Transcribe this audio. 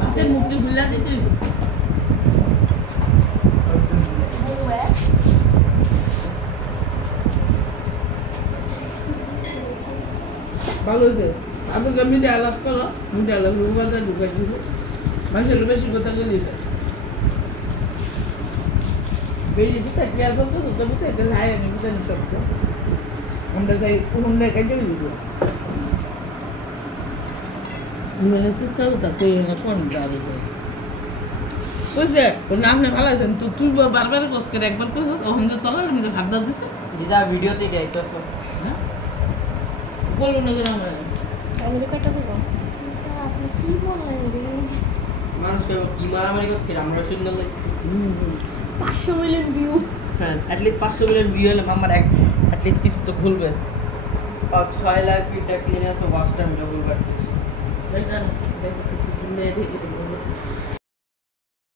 হাতের মুখটি খুলে দিতে ভালো হয়েছে আপনাকে মিডিয়া আলাপ করো মিডিয়া আলাপ কথা ঢুকাই দিব মানুষের বেশি কথা বলি বেশি পিঠা কি আসো তো তো পিঠা এটা খাই আমি পিঠা নিতে পারবো আমরা যাই হুন্ডা কাজে দিব মানে সুস্থ হতো তুই কোন যাবে বুঝছে না আপনি ভালো আছেন তো তুই বারবার কোস করে একবার কোস ওখান থেকে তলার মধ্যে ভাত দাও দিছে দিদা ভিডিওতে দেখতেছো হ্যাঁ বলো না যেন আমি তো কাটা দেবো আপনি কি বলেন মানুষকে কি মারামারি করছে আমরা শুনলে 500 মিলিয়ন ভিউ হ্যাঁ অ্যাটলিস্ট 500 মিলিয়ন ভিউ হলে আমার অ্যাটলিস্ট কিছু তো খুলবে 6 লাখ ভিউটা ক্লিন আছে 5টা ভিডিও খুলবে দেখেন দেখতে দেখতে দেখতে